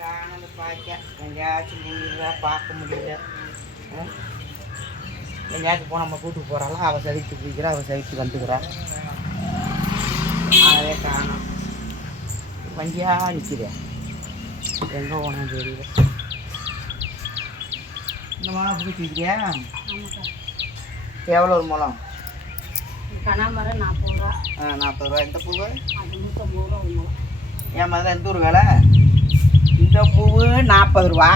காணல பாய்க்க. எங்கேயாச்சும் முடியல பார்க்க முடியல? எங்கேயாச்சும் போய் நம்ம கூட்டுக்கு போகிறாலும் அவள் சைட்டு பிடிக்கிறா அவள் சைட்டு வந்துக்கிறா அதே காணும் வண்டியாக நிற்கிறேன் எங்கே போனோம் தெரியல. இந்த மரம் பிடிச்சிக்கிறியா ஆமாக்கா எவ்வளோ ஒரு முளம் கனாமரம் நாற்பது ரூபா. ஆ நாற்பது ரூபா. இந்த பூவு? அது நூற்றம்பது ரூபா ஒன்று என் முதல்ல எந்த ஊர் வேலை? இந்த பூவு நாற்பது ரூபா.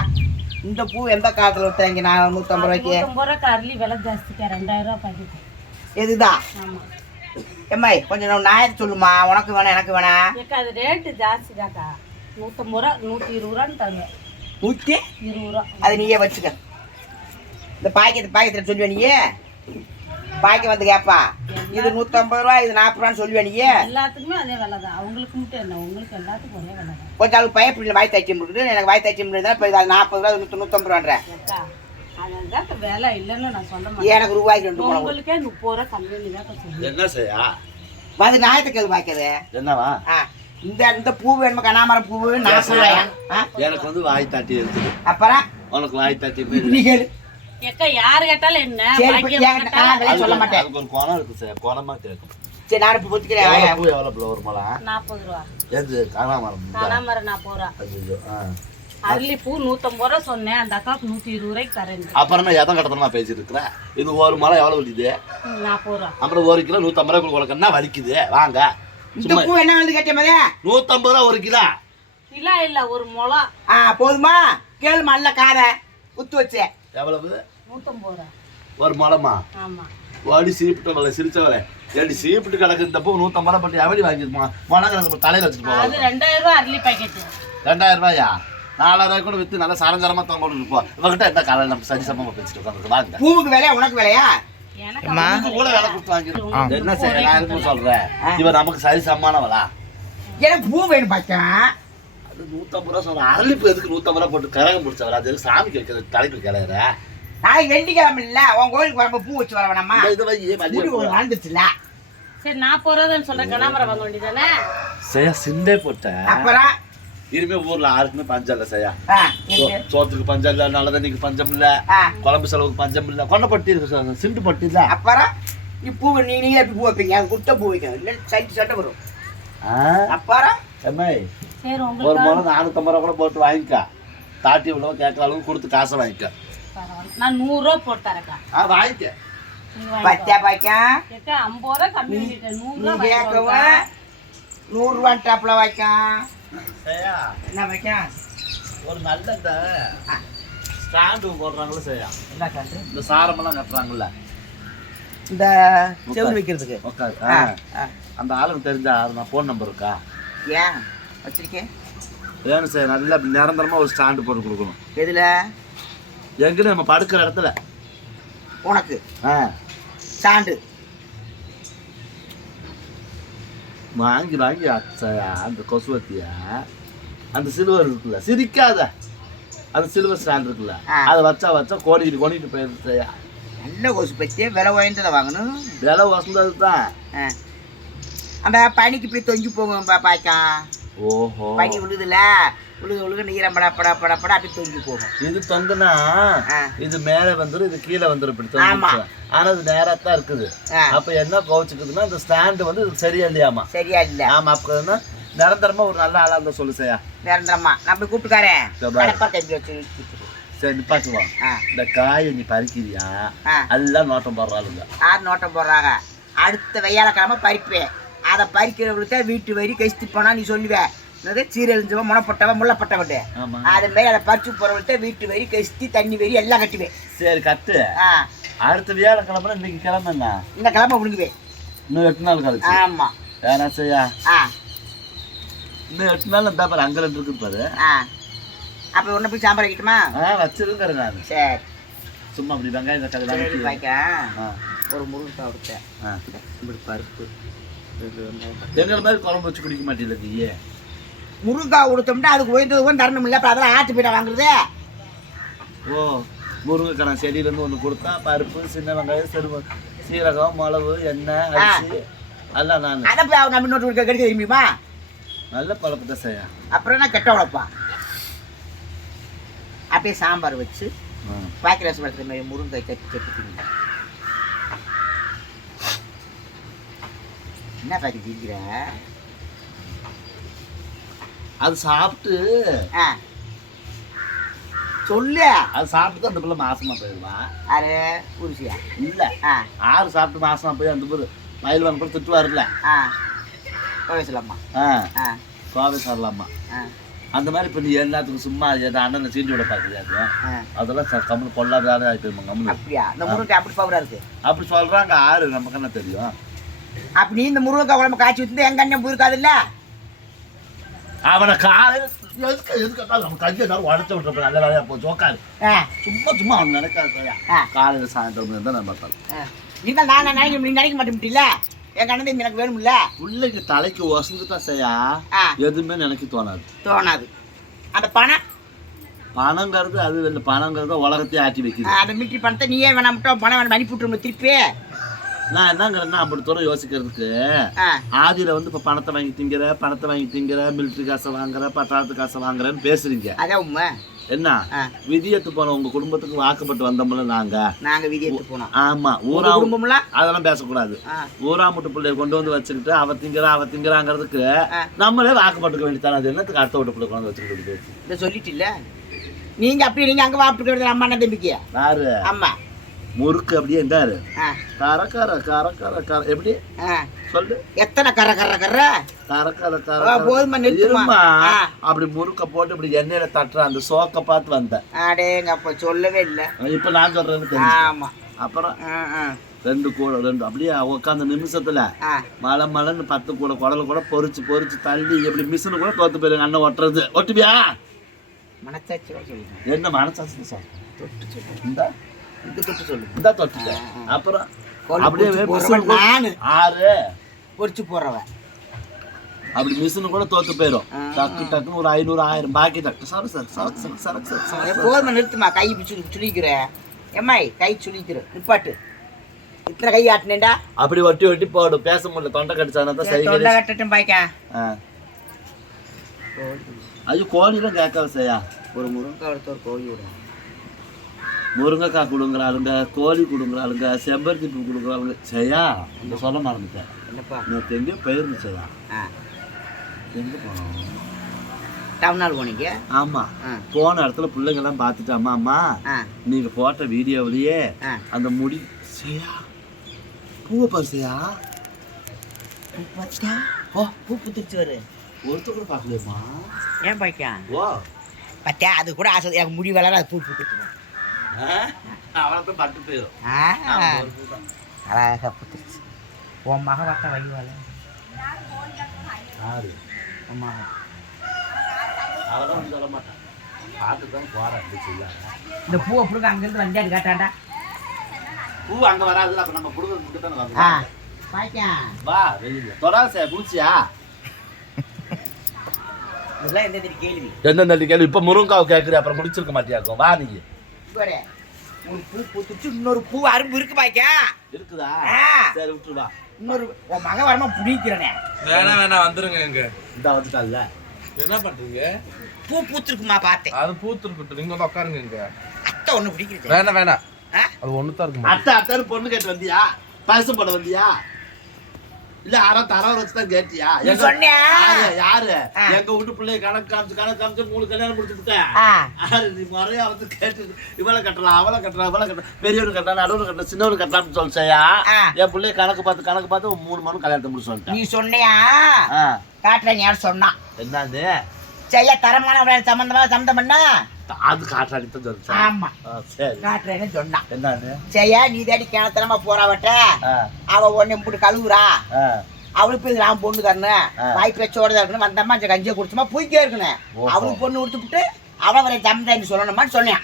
இந்த பூ எந்த காலத்தில் விட்டாங்க நான் நூற்றம்பது ரூபாய்க்கு. நூற்றம்பது ரூபா அரளி விலை ஜாஸ்திக்கா. ரெண்டாயிரம் ரூபா பாக்கெட் எதுதான் ஆமாம் எம்மாய் கொஞ்சம் நான் நியாயத்தை சொல்லுமா? உனக்கு வேணாம் எனக்கு வேணாம் ஏக்கா அது ரேட்டு ஜாஸ்திதாக்கா. நூற்றம்பது ரூபா நூற்றி இருபது ரூபான்னு தருவேன் நூற்றி இருபது ரூபா. அது நீயே வச்சுக்க. இந்த பாக்கெட் பாக்கெட்டில் சொல்லுவே நீயே. பாக்கெட் வந்து கேட்பா இது நூற்றம்பது ரூபா இது நாற்பது ரூபான்னு சொல்லுவே எல்லாத்துக்குமே அதே விலை தான். அவங்களுக்கு மட்டும் என்ன உங்களுக்கு எல்லாத்துக்கும் ஒரே விலை தான். கொஞ்சம் ஆளுக்கு பயப்படல வாய் தைச்சியம் இருக்குது எனக்கு வாய் தைச்சியம் தான் இப்போ இது நாற்பது ரூபா நூற்றி நூற்றம்பது ரூபான்ற விலை இல்லைன்னு நான் சொல்ல மாட்டேன். எனக்கு ரூபாய்க்கு ரெண்டு மூணு. உங்களுக்கே முப்பது ரூபா கம்மி தான் என்ன செய்யா? வந்து நியாயத்துக்கு பாய்க்கிறது என்னவா? ஆ இந்த இந்த பூ வேணுமா? கனாமரம் ரூபாயா? ஆ? எனக்கு வந்து வாய் தட்டி இருக்குது அப்புறம்? உனக்கு வாய் தட்டி நீ கேளு. ஏக்கா யார் கேட்டாலும் என்ன? சொல்ல மாட்டேன். அதுக்கு ஒரு குணம் இருக்கு சார். குணமா கேட்கும். சரி நான் இப்போ பொத்துக்கிறேன். எவ்வளவு பூ எவ்வளோ பிள்ளை? ஒரு மலம் நாற்பது ரூபா. எது? காணாமரம் கனாமரம் நாற்பது ரூபா. ஐயோ ஆ. நூற்றம்பது ரூபா சொன்னேன். அந்த அக்காவுக்கு நூற்றி இருபது ரூபாய்க்கு தரேன். அப்புறமா எதை கடத்தமா பேசிட்டு இருக்கிறேன்? இது ஒரு மலம் எவ்வளோ வலிக்குது? நாற்பது ரூபா. அப்புறம் ஒரு கிலோ நூற்றம்பது ரூபா கொடுக்கணும்னா வலிக்குது. வாங்க. இந்த பூ என்ன வந்து கேட்ட மாதிரி நூற்றம்பது ரூபா ஒரு கிலோ. கிலோ இல்லை ஒரு முளம் ஆ போதுமா? கேளுமா நல்ல காதை குத்து வச்சு. எவ்வளவு? நூற்றம்பது ரூபா. ஒரு மலமா ஆமாம் வாடி சீப்பிட்டு சிரிச்சவளே. ஏடி சீப்பிட்டு கிடக்கு இந்த பூ நூற்றம்பது ரூபா பட்டு எவடி வாங்கிருமா மனக்கணக்கு தலையில் வச்சுட்டு போவாங்க. ரெண்டாயிரம் ரூபா அரளி ரெண்டாயிரம் ரூபாயா? நாலாயிரம் ரூபாய் கூட வித்து நல்லா சரஞ்சரமா தொங்க இருப்போம். இவகிட்ட என்ன காலையில் நம்ம சரி சமமா பேசிட்டு உட்காந்து வாங்க. பூவுக்கு விலையா உனக்கு விலையா? வேலை என்ன செய்ய நான் எதுக்கும் சொல்றேன் இவ நமக்கு சரி சமானவளா எனக்கு பூ வேணும் பாய்க்கான் அது நூத்தம்பது ரூபா சொல்ற அரளிப்பு எதுக்கு நூத்தம்பது ரூபா போட்டு கரகம் பிடிச்சவரா? அது சாமிக்கு வைக்கிறது தலைக்கு கிளையிற நாளைக்கு வெள்ளிக்கிழமை இல்ல. உன் கோயிலுக்கு வரப்ப பூ வச்சு வர வேணாமா? இது வை மல்லிகை முடி ஒரு வாழ்ந்துச்சுல. சரி நாற்பது ரூபா தான் சொல்கிறேன் கனாமரம் வாங்க வேண்டியதானே? செய்யா சிண்டே போட்டேன் அப்புறம்? இனிமே ஊர்ல யாருக்குமே பஞ்சம் இல்ல செய்யா ஆ, சோ- இருக்கு. சோத்துக்கு பஞ்சம் இல்ல நல்ல தண்ணிக்கு பஞ்சம் இல்ல. குழம்பு செலவுக்கு பஞ்சம் இல்ல. கொண்ட பட்டி இருக்கு சிண்டு பட்டி இல்ல. அப்புறம்? நீ பூ நீ நீங்க பூ வைப்பீங்க. கொடுத்த பூ வைக்கணும் இல்லை சைட்டு சட்டை வரும் அப்புறம்? ஒரு முறை நானூத்தம்பது ரூபா கூட போட்டு வாங்கிக்க. தாட்டி இவ்வளவு கேட்கற அளவுக்கு கொடுத்து காசை வாங்கிக்க. பரவாயில்ல. நான் நூறுரூவா போட்டு தரேக்கா ஆ வாங்கிக்க. நீ வாங்கிக்கோ. பாய்க்கான் ஏக்கா ஐம்பது ரூபா கம்மி பண்ணிட்டேன். நீ நூறுரூவா கேட்கவும் நூறுரூவா டாப்பில் செய்யா என்ன வைக்கான் ஒரு நல்ல இந்த ஸ்டாண்டு போடுறாங்களே செய்யா என்ன காட்டு இந்த சாரமெல்லாம் கட்டுறாங்கல்ல. இந்த செவில் வைக்கிறதுக்கு. உட்காரு ஆ, ஆ. அந்த ஆளுக்கு தெரிஞ்சா நான் ஃபோன் நம்பர் இருக்கா? ஏன்? வச்சிருக்கேன். வேணும் சார் நல்லா இப்படி நிரந்தரமா ஒரு ஸ்டாண்டு போட்டு கொடுக்கணும். எதுல? எங்க நம்ம படுக்கிற இடத்துல. உனக்கு. ஆ. சாண்டு வாங்கி வாங்கி அச்சையா அந்த கொசுவத்திய அந்த சிலுவர் இருக்குல்ல சிரிக்காத. அந்த சிலுவர் ஸ்டாண்ட் இருக்குல்ல. அதை வச்சா வச்சா கோடிக்கிட்டு கோடிக்கிட்டு போயிருச்சையா? நல்ல கொசு பற்றியே விலை உயர்ந்ததை வாங்கணும். விலை வசந்தது தான். அந்த பனிக்கு இப்படி தொங்கி போகும் பா பாய்க்கான் ஓஹோ. பனி விழுதுல விழுக விழுக நீரம் பட பட பட பட அப்படி தொங்கி போகும். இது தொங்குனா. இது மேலே வந்துரும் இது கீழே வந்துரும் இப்படி ஆமா. ஆனா இது நேரா தான் இருக்குது. அப்ப என்ன கோச்சுக்குதுன்னா இந்த ஸ்டாண்டு வந்து இது சரியா இல்லையாமா? சரியா இல்லை. ஆமா அப்ப நிரந்தரமா ஒரு நல்ல ஆளா இருந்தா சொல்லு செய்யா நிரந்தரமா. போய் கூப்பிட்டுக்காரேன். சரி நிப்பாட்டுவான் ஆ. இந்த காயை நீ பறிக்கிறியா? எல்லாம் நோட்டம் போடுறாளுங்க ஆறு நோட்டம் போடுறாங்க? அடுத்த வெய்யாலக்கிழமை பறிப்பேன். அதை பறிக்கிறவங்களுக்கு வீட்டு வரி கழித்து போனால் நீ சொல்லுவேன் என்னது? சீரழிஞ்சவன் முனப்பட்டவன் முள்ளப்பட்டவன் ஆமா. அது மாதிரி அதை பறிச்சு போகிறவங்கள்ட்ட வீட்டு வரி கழித்து தண்ணி வரி எல்லாம் கட்டுவேன். சரி கட்டு. ஆ. அடுத்த வியாழக்கிழமை இன்னைக்கு என்ன? இந்த கிழமை முடிங்குவேன் இன்னும் எட்டு நாள் கழிச்சு. ஆமாம் வேணா செய்யா. ஆ. இன்னும் எட்டு நாள் இருந்தா பாரு அங்க ரெண்டு இருக்குது பாரு. ஆ. அப்போ ஒன்று போய் சாம்பார் வைக்கட்டுமா? ஆ வச்சிருக்கிறேன் நான். சரி. சும்மா அப்படி வெங்காயம் தக்காளி ஒரு முருங்கை கொடுத்தேன் ஆ. இப்படி பருப்பு. எங்களை மாதிரி குழம்பு வச்சு குடிக்க மாட்டேங்குது நீ முருங்காய் கொடுத்தோம்னா அதுக்கு உயர்ந்தது தரணும் இல்லை அப்போ அதெல்லாம் ஆட்டு போயிட்டா வாங்குறது? ஓ முருங்கைக்கடை செடியிலேருந்து ஒன்று கொடுத்தா பருப்பு சின்ன வெங்காயம் சிறு சீரகம் மிளகு எண்ணெய் அரிசி எல்லாம் நான். அதை போய் நம்ம இன்னொரு கெடுக்க தெரியுமா நல்ல பழப்பத்தை செய்ய அப்புறம் என்ன கெட்ட உழைப்பா? அப்படியே சாம்பார் வச்சு ஆ. பாக்கி ரசம் எடுத்துற மாதிரி முருங்கை தட்டி தட்டி என்ன பாக்கி திங்கிற அது சாப்பிட்டு சொல்லு அது சாப்பிட்டு அந்த பிள்ளை மாசமா போயிடுவா அரே புருஷியா இல்ல. ஆறு சாப்பிட்டு மாசமா போய் அந்த பேர் மயில்வான் கூட திட்டுவாருல்ல. ஆ. ஆ. கோவை சொல்லலாமா அந்த மாதிரி இப்போ நீ எல்லாத்துக்கும் சும்மா அண்ணனை சீண்டி விட பார்க்குறியாக்கு ஆ. அதெல்லாம் கம்மல் கொள்ளாத வேலை ஆகிட்டு கம்மல் அப்படியா? இந்த முருங்கை அப்படி பவரா இருக்கு? அப்படி சொல்றாங்க ஆறு நமக்கு என்ன தெரியும்? அப்ப நீ இந்த முருங்கை குழம்பு காய்ச்சி வச்சிருந்தா எங்க அண்ணன் போயிருக்காதுல்ல? அவனை காலையில் எதுக்கு எதுக்கு நம்ம கையை எல்லாரும் உடச்சு விட்டுறப்ப நல்ல வேலையா போச்சு உட்காரு ஆ. சும்மா சும்மா அவன் நினைக்காத ஆ. காலையில் சாயந்தரம் தான் நான் நினைக்க நீ நினைக்க அண்ணன் தம்பி எனக்கு வேணும்ல? பிள்ளைக்கு தலைக்கு ஒசந்து தான் செய்யா. எதுவுமே நினைக்க தோணாது. தோணாது. அந்த பணம்? பணங்கிறது அது பணங்கிறது உலகத்தையே ஆட்டி வைக்குது. அந்த மீட்டரி பணத்தை நீயே வேணாம் மட்டும் பணம் வேணும் அனுப்பி விட்டுருணும் திருப்பி. நான் என்னங்கிறேன்னா அப்படி தூரம் யோசிக்கிறதுக்கு ஆதியில வந்து இப்போ பணத்தை வாங்கி திங்கிற பணத்தை வாங்கி திங்கிற மிலிட்ரி காசை வாங்குற பட்டாளத்து காசை வாங்குறேன்னு பேசுறீங்க. அதான் உண்மை. என்ன? விதியத்து போன உங்க குடும்பத்துக்கு வாக்குப்பட்டு வந்தோம்ல நாங்க. நாங்க வீதி எடுத்து போனோம். ஆமா ஊரா குடும்பம்ல? அதெல்லாம் பேசக்கூடாது. ஊரா முட்டு பிள்ளைய கொண்டு வந்து வச்சுக்கிட்டு அவ திங்கிறா அவ திங்கிறாங்கிறதுக்கு. நம்மளே வாக்குப்பட்டுக்க வேண்டியதானே அது என்னத்துக்கு அடுத்த வீட்டு பிள்ளை கொண்டு வச்சுக்கிட்டு இதை சொல்லிட்டில்ல நீங்க அப்படி நீங்க அங்க வாப்பிட்டு அம்மா அண்ணன் தம்பிக்கு? யாரு? ஆமா முறுக்கு அப்படியே இருந்தாரு கர கர கர கர கர. எப்படி? சொல்லு. எத்தனை கர கர கர? கர கர. கர போதுமா, ஆ. அப்படி முறுக்க போட்டு இப்படி எண்ணெயில தட்டுற அந்த சோக்க பார்த்து வந்தேன் அடேங்க அப்ப சொல்லவே இல்லை. இப்ப நான் சொல்றேன்னு ஆமா. அப்புறம்? ரெண்டு கூட ரெண்டு. அப்படியே உட்காந்த நிமிஷத்துல ஆ. மலை மலைன்னு பத்து கூட குடல கூட பொறிச்சு பொறிச்சு தள்ளி எப்படி மிஷினு கூட தோத்து போயிருங்க அண்ணன் ஒட்டுறது. ஒட்டுவியா? சொல்லுங்க. என்ன மனசாச்சு சார் தொட்டு சொல்லு இந்த இது தொட்டு சொல்லு. இந்த தொட்டுட்டேன் அப்புறம் கொல்லு அப்படியே பொரிச்சு மிஷினு போடுறவன் நானு. ஆறு. பொறிச்சு போடுறவன் அப்படி மிஷினு கூட தோத்து போயிடும். டக்கு டக்குன்னு ஒரு ஐநூறு ஆயிரம் பாக்கி டக்கு சார் சார் சார் சார் சரக்கு சார் போதுமா நிறுத்துமா கை பிடிச்சி சுழிக்கிற. எம்மாய் கை சுழிக்கிற. நிப்பாட்டு. இத்தனை கை ஆட்டினேண்டா அப்படி ஒட்டி ஒட்டி போடும். பேச முடியல. தொண்டை கடிச்சானா தான் தொண்டை செய்கிறேன் கட்டட்டும் பாய்க்கா. ஐயோ கோழிலாம் கேட்காத செய்யா ஒரு முருங்கை ஒரு கோழி விடுங்க முருங்கைக்காய் கொடுங்குறாளுங்க கோழி கொடுங்குறாளுங்க செம்பருத்தி பூ கொடுக்குறாளுங்க செய்யா இந்த சொல்ல மறந்துட்டேன். என்னப்பா? நேற்று எங்கேயோ போயிருந்து செய்யா எங்கே போனோம்? தமிழ்நாடு போனீங்க? ஆமாம் போன இடத்துல பிள்ளைங்கெல்லாம் பார்த்துட்டு அம்மா அம்மா நீங்கள் போட்ட வீடியோவிலேயே அந்த முடி செய்யா பூவை பாரு செய்யா பூ பார்த்தா ஓ பூ புத்துச்சு வரு ஒருத்தர் கூட பார்க்கலையம்மா. ஏன் பாய்க்கா ஓ பார்த்தா அது கூட ஆசை எனக்கு முடி வளர அது பூ புத்துச்சு அவனை தான் பட்டு போயிடும் ஆ? அழகா புத்துச்சு உன் மக பார்த்தா வழி வள யாரு? உன் அவெல்லாம் வந்து சொல்ல மாட்டான். பார்த்து தான் போகிறேன் அப்படி சொல்லாங்க இந்த பூவை பிடிக்க அங்கேருந்து வண்டியாடு கேட்டாண்டா பூ அங்கே வராதுல்ல அப்போ நம்ம கொடுக்குறது மட்டும் தானே ஆ வந்து பாய்க்கா. வா வெளியில். தொடாத சார் பூச்சியா? இதெல்லாம் எந்த கேள்வி? எந்த நன்றி கேள்வி? இப்போ முருங்காவை கேட்குறேன் அப்புறம் முடிச்சிருக்க மாட்டியாக்கும். வா நீ. பாரு. ஒரு பூ பூத்துச்சு இன்னொரு பூ அரும்பு இருக்கு பாய்க்கா. இருக்குதா. சரி விட்டுரு வா இன்னொரு உன் மகன் வரமா பிடிக்கிறனே. வேணாம் வேணாம் வந்துருங்க இங்க. இந்த வந்துட்டால என்ன பண்றீங்க? பூ பூத்துருக்குமா பார்த்தேன் அது பூத்துருக்கட்டும் நீங்க வந்து உட்காருங்க இங்க. அத்தை ஒண்ணு பிடிக்கிறது வேணாம் வேணாம்? அது ஒண்ணு தான் இருக்கு அத்தை அத்தைன்னு பொண்ணு கேட்டு வந்தியா? பரிசு போட வந்தியா? இல்ல யாரோ தரவர் வச்சு தான் கேட்டியா சொன்னியா? யாரு. எங்க வீட்டு பிள்ளைய கணக்கு காமிச்சு கணக்கு காமிச்சு மூணு கல்யாணம் முடிச்சு விட்டேன் ஆ. யாரு நீ முறையா வந்து கேட்டு இவளை கட்டலாம் அவளை கட்டலாம் இவளை கட்டலாம் பெரியவனு கட்டலாம் நடுவனு கட்டலாம் சின்னவனு கட்டலாம்னு சொல்லிச்சையா. என் பிள்ளைய கணக்கு பார்த்து கணக்கு பார்த்து மூணு மணி கல்யாணத்தை முடிச்சு நீ சொன்னியா. காட்டுறேன் யார் சொன்னான் என்னது? செய்ய தரமான சம்பந்தமா சம்மந்தம் பண்ணா? அது தான் சொல்லிச்சு ஆமா. சரி. காட்டுறேன்னு சொன்னான் என்னது செய்ய நீ தேடி கிணத்தனமா போறாவட்ட அவ ஒன்னு போட்டு கழுவுறா. அவளுக்கு இது நான் பொண்ணு தரணும். வாய் பேச்சோட தான் இருக்கணும். வந்தம்மா இந்த கஞ்சியை குடிச்சுமா பூய்க்கே இருக்கணும். அவளுக்கு பொண்ணு கொடுத்துட்டு அவ வரை தம்பி சொல்லணுமான்னு சொன்னேன்.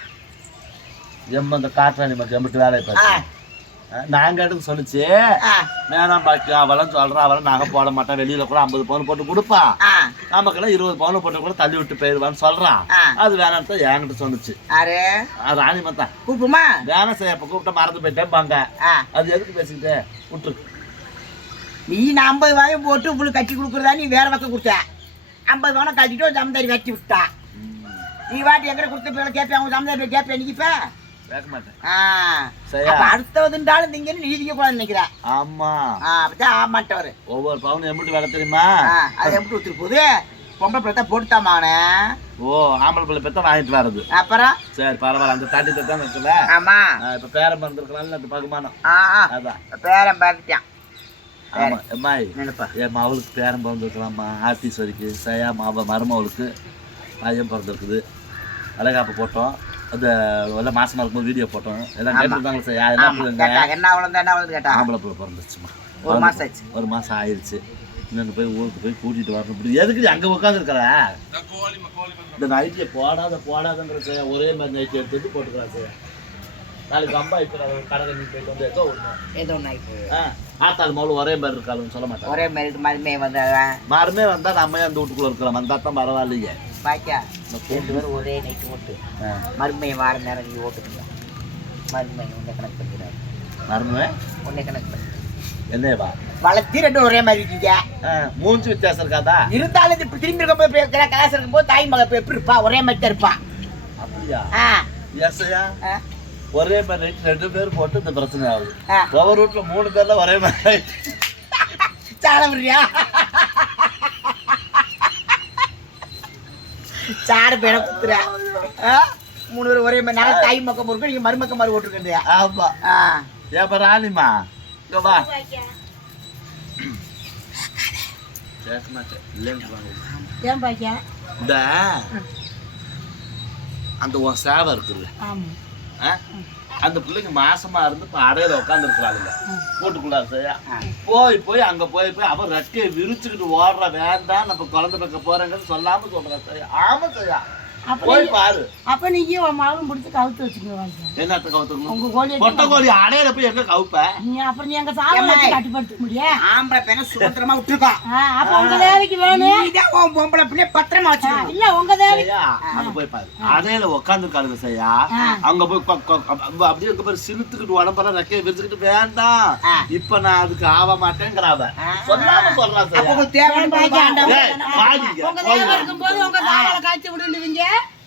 எம்ம இந்த காட்டாணி மக்கள் எம்பிட்டு வேலையை ஆ. நான் கேட்டது சொல்லிச்சு வேணாம் பாக்கி அவளும் சொல்றா அவளும் நகை போட மாட்டான் வெளியில கூட ஐம்பது பவுன் போட்டு கொடுப்பா. ஆ. நமக்கெல்லாம் இருபது பவுன் போட்டு கூட தள்ளி விட்டு போயிடுவான்னு சொல்றான். அது வேணாம் தான் என்கிட்ட சொன்னுச்சு. ராணி மத்தான் கூப்பிடுமா? வேணாம் சார் இப்போ கூப்பிட்ட மறந்து போயிட்டேன் பாங்க. அது எதுக்கு பேசிக்கிட்டு? விட்டுரு. நீ நான் ஐம்பது வாயம் போட்டு உங்களுக்கு கட்டி கொடுக்குறதா? நீ வேற பக்கம் கொடுத்த. ஐம்பது பவுனை கட்டிட்டு ஜமதாரி கட்டி விட்டா நீ வாட்டி எங்கட கொடுத்து கேட்பேன் அவங்க போய் கேட்பேன் நீ இப்ப? கேட்க மாட்டேன் ஆ. சரியா? அடுத்தவதுண்டாலும் நீங்க நீதிக்க கூடாது நினைக்கிறேன் ஆமா. ஆ அப்படிதான் ஆமாட்டவர். ஒவ்வொரு பவுன் எப்படி வேலை தெரியுமா? அது எப்படி ஒத்துட்டு போகுது? பொம்பளை பிள்ளை போட்டுத்தாமானே ஓ ஆம்பளை பிள்ளை பெத்த வாங்கிட்டு வர்றது. அப்புறம்? சரி பரவாயில்ல அந்த தாண்டி தான் இருக்குல்ல ஆமா. இப்ப பேரம் பிறந்திருக்கலாம்ல அந்த பகுமானம். ஆ ஆ. அதான். பேரன் பார்த்துட்டான் எம்மாய் நினைப்பா. என் மவளுக்கு பேரம் பிறந்திருக்கலாமா? ஆர்டிஸ்வரிக்கு சயா மாவ மருமவளுக்கு பையன் பிறந்திருக்குது. அழகாப்பு போட்டோம். அந்த எல்லாம் மாசமா இருக்கும்போது வீடியோ போட்டோம். எல்லாம் கேட்டுருந்தாங்க சார். என்ன ஆமா. பிள்ளைங்க என்ன வளர்ந்து என்ன வளர்ந்து கேட்டாங்க ஆம்பளை பிள்ளை பிறந்துச்சுமா ஒரு மாசம் ஆச்சு ஒரு மாசம் ஆயிடுச்சு இன்னொன்று போய் ஊருக்கு போய் கூட்டிட்டு வரணும். இப்படி எதுக்கு அங்கே உட்காந்துருக்கிற இந்த நைட்டியை போடாத போடாதங்கிற சார். ஒரே மாதிரி நைட்டி எடுத்து எடுத்து போட்டுக்கிறான் சார். நாளைக்கு அம்பா இப்போ கடலை நீ போயிட்டு வந்து ஏதோ ஒன்று ஏதோ ஒன்று ஆயிட்டு. ஆ ஆத்தாள் மவுளு ஒரே மாதிரி இருக்காளுன்னு சொல்ல மாட்டான். ஒரே மாதிரி மருமே வந்து மறுமே வந்தா நம்ம அந்த வீட்டுக்குள்ள இருக்கிறோம்? வந்தா தான் பரவாயில்லையே. பாக்கியா? ரெண்டு பேரும் ஒரே நைட்டு ஓட்டு. ஆ. மருமையை வார நேரம் நீ ஓட்டுங்க மருமை உன்னை கணக்கு பண்ணிக்கிறாரு. மருமே? உன்னை கணக்கு பண்ணி என்னவா வளர்த்தி ரெண்டும் ஒரே மாதிரி இருக்கீங்க. மூஞ்சி வித்தியாசம் இருக்காதா? இருந்தாலும் இது இப்ப திரும்பி இருக்கும்போது கிளாஸ் இருக்கும்போது தாய் மக இப்ப எப்படி இருப்பா? ஒரே மாதிரி தான் இருப்பா. அப்படியா? எஸ்ஐயா ஒரே மாதிரி ரெண்டு பேர் போட்டு இந்த பிரச்சனை ஆகுது. ஒவ்வொரு வீட்டுல மூணு பேர்ல ஒரே மாதிரி சாட சாட பேர குத்துற? மூணு பேரும் ஒரே மாதிரி. நாங்க தாய் மக்கம் இருக்கும் நீங்க மருமக்க மாதிரி ஓட்டுருக்கிறியா ஆமா. ஏப்ப ராணிமா வா. ஏன் பாக்கியா இந்த அந்த உன் சேவை இருக்குல்ல. ஆமா? அந்த பிள்ளைங்க மாசமா இருந்து இப்ப அடையில உட்காந்து இருக்கிறாங்க போட்டுக்குள்ளாரு சரியா போய் போய் அங்க போய் போய் அவன் ரெக்கையை விரிச்சுக்கிட்டு ஓடுற வேண்டாம் நம்ம குழந்தை வைக்க போறேங்கன்னு சொல்லாம சொல்றான் சரியா ஆமா சரியா அப்ப போய் பாரு. அப்ப நீங்க உன் மகளும் பிடிச்சி கவுத்து வச்சுக்கோ பாக்கியா என்னத்த கவுத்துக்கணும் உங்க கோழி பொட்டை கோழி அடையில போய் எங்க கவுப்ப? நீ அப்புறம் நீ எங்க? வச்சு கட்டுப்படுத்த முடியும் ஆம்பளை பையனை சுதந்திரமா விட்டுருக்கோம் அப்ப உங்க தேவைக்கு வேணும். நீதான் உன் பொம்பளை பிள்ளைய பத்திரமா வச்சுக்கணும். இல்ல உங்க தேவைக்கு சரியா அங்க போய் பாரு. அடையில உட்காந்துருக்காளுங்க சரியா ஆ. அங்க போய் அப்படியே இருக்க பாரு சிலுத்துக்கிட்டு உடம்பெல்லாம் ரெக்கையை விரிச்சுக்கிட்டு வேண்டாம். இப்ப நான் அதுக்கு ஆக மாட்டேங்கிறாவ. சொல்லாம சொல்றான் வாடிங்க, உங்க தேவை. இருக்கும்போது உங்க சாவலை காய்ச்சி விடுவீங்க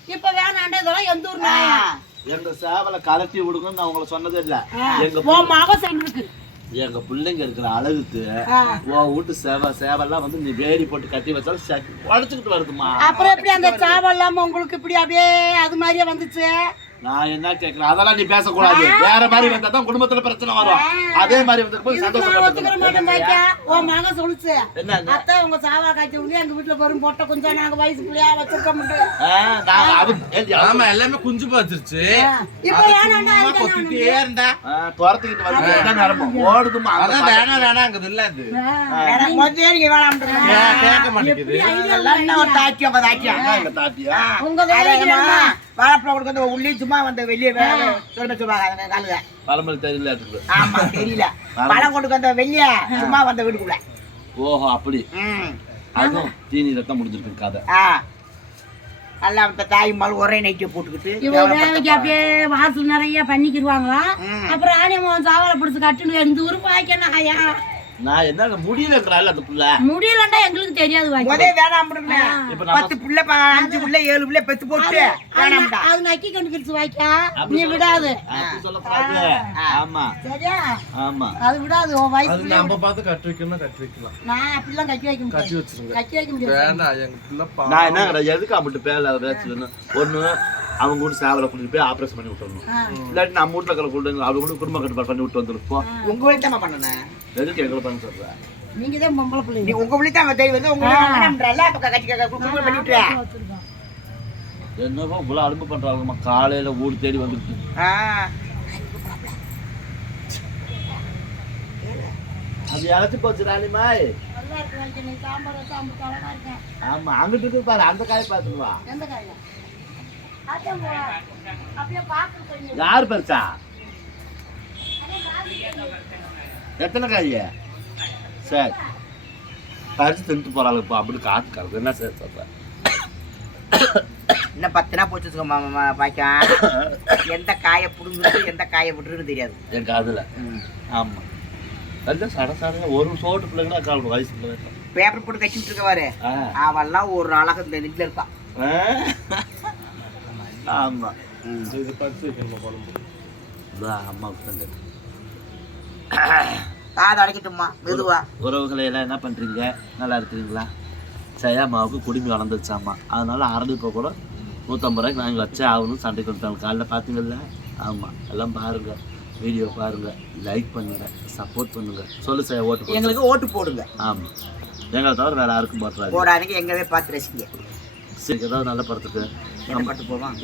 இப்ப வேணாண்ட இதெல்லாம் எந்த ஊர் நியாயம்? எங்க சேவலை கலட்டி விடுங்கன்னு நான் உங்களை சொன்னதே இல்ல. எங்க உன் மக சொல்லிருக்கு எங்க பிள்ளைங்க இருக்கிற அழகுக்கு. உன் வீட்டு சேவை சேவெல்லாம் வந்து நீ வேலி போட்டு கட்டி வச்சாலும் சக்- உடைச்சுக்கிட்டு வருதுமா அப்புறம் எப்படி அந்த சாவல் இல்லாம உங்களுக்கு இப்படி அப்படியே அது மாதிரியே வந்துச்சு நான் என்ன கேக்குறேன்? அதெல்லாம் நீ பேசக்கூடாது. வேற மாதிரி வந்தா தான் குடும்பத்துல பிரச்சனை வரும். அதே மாதிரி வந்து போய் இதுக்கு நான் ஒத்துக்கிற மாட்டேன் பாக்கியா. சந்தோஷம் சொல்லுச்சு. அத்தை உங்க சாவா காய்ச்சி விடு எங்க வீட்டுல வரும் பொட்டை கொஞ்சம் நாங்க வயசு பிள்ளையா வச்சிருக்க ஆமா எல்லாமே குஞ்சு பாத்துருச்சு. கொத்திட்டே இருந்தா? துரத்திக்கிட்டு வந்து நேரமும் ஓடுதுமா அதான் வேணாம் வேணாங்குது இல்ல அது. நீங்க. ஏன் கேட்க மாட்டேங்குது. தாக்கியம், தாக்கியம். உங்க என்னம்மா, வாழைப்பழம் கொடுக்க வந்து உள்ளி சும்மா வந்து வெளியே சொல்ல சொல்லுவாங்க அந்த காலுல. பழமொழி தெரியல ஆமா தெரியல. பழம் கொண்டு வந்த வெளிய சும்மா வந்த வீட்டுக்குள்ள. ஓஹோ அப்படி. அதுவும் தீனி ரத்தம் முடிஞ்சிருக்கு கதை. ஆ. எல்லாம் அந்த தாய் மால் ஒரே நைட்டியை போட்டுக்கிட்டு இவ தேவைக்கு அப்படியே வாசல் நிறைய பண்ணிக்கிடுவாங்களாம். அப்புறம் ஆணியம்மன் சாவலை பிடிச்சி கட்டுன்னு இந்த ஊருக்கு வாய்க்கணும் ஐயா நான் என்ன முடியலங்கிறாள் அந்த புள்ள. முடியலண்டா எங்களுக்கு தெரியாது வாய்க்க இப்ப நம்ம பத்து புள்ள அஞ்சு புள்ள ஏழு புள்ள பெத்து போட்டு வேணாம்டா. அது நக்கி கண்டுக்கிடுச்சு வாய்க்கா. அப்படி நீ விடாது. அப்படி சொல்லக்கூடாது ஆமா. சரியா? ஆமா. அது விடாது உன் வயசு அது நம்ம பார்த்து கட்டி வைக்கணும் கட்டி வைக்கலாம். நான் அப்படிலாம் கட்டி வைக்க கட்டி வச்சிருங்க. கட்டி வைக்க முடியாது. வேண்டாம் எங்க பிள்ளை பா- நான் என்ன எதுக்கு அவங்கள்ட்ட பேர்ல பேசுன்னு ஒண்ணு அவங்க கூட சேவலை கூட்டிட்டு போய் ஆபரேஷன் பண்ணி விட்டுறணும். இல்லாட்டி நம்ம வீட்டுல இருக்கிற கூட்டு அவங்க கூட குடும்ப கட்டுப்பாடு பண்ணி விட்டு வந்துருப்போம் உங்க வீட்டு தான் பண்ணணும் எதுக்கு எங்களை பண்ண நீங்க தான் பொம்பளை நீ உங்க வீட்டு தான் தெரிய வருது உங்க வேணாம்ன்றல அப்ப கட்சி குடும்பம். என்னவோ இவ்வளவு அலும்பு பண்றாங்கம்மா? காலையில ஊடு தேடி வந்துட்டு ஆ. அது இறச்சி போச்சு ராணிமாய். ஆமா அங்கிட்டு இருக்கு பாரு அந்த காய் பார்த்துட்டு வா. எந்த காயா? அதான் போ. அப்படியே பார்த்து கொஞ்சம். யார் பறிச்சா? எத்தனை காய் சரி. பறிச்சு தின்ட்டு போறாள் இப்போ அப்படி காத்து கறந்து என்ன சார் சொல்றேன் இன்னும் பத்து நாள் போச்சு வச்சுக்கோ மாமா பாக்கா எந்த காயை புடுங்குறது எந்த காயை விட்டுருன்னு தெரியாது. என் காதுல. ஆமா. நல்ல சட சட ஒரு சோட்டு பிள்ளைங்களா கால் வயசு பிள்ளைங்க. பேப்பர் போட்டு கட்டிட்டு இருக்கவாரு. அவெல்லாம் ஒரு அழகு இந்த இருப்பான் ஆ? ஆமாம் இது பறிச்சு வைக்கணுமா குழம்பு. அம்மாவுக்கு தான் கேட்டேன். காது அடைக்கட்டுமா மெதுவா. உறவுகளை எல்லாம் என்ன பண்ணுறீங்க நல்லா இருக்கிறீங்களா? ஜெயாமாவுக்கு குடுமி வளர்ந்துருச்சாம்மா. அதனால அரளிப்போ கூட நூற்றம்பது ரூபாய்க்கு நாங்கள் வச்சே ஆகணும் சண்டைக்கு வந்துட்டாங்க. காலைல பார்த்தீங்கல்ல ஆமாம் எல்லாம் பாருங்கள் வீடியோ பாருங்கள் லைக் பண்ணுங்கள் சப்போர்ட் பண்ணுங்கள் சொல்லு சார் ஓட்டு போடுங்க. எங்களுக்கு ஓட்டு போடுங்க. ஆமாம் எங்களை தவிர வேறு யாருக்கும் போட்டுறாங்க போடாதீங்க எங்கவே பார்த்து ரசிங்க. சரி ஏதாவது நல்ல படத்துக்கு என்ன பட்டு போவான்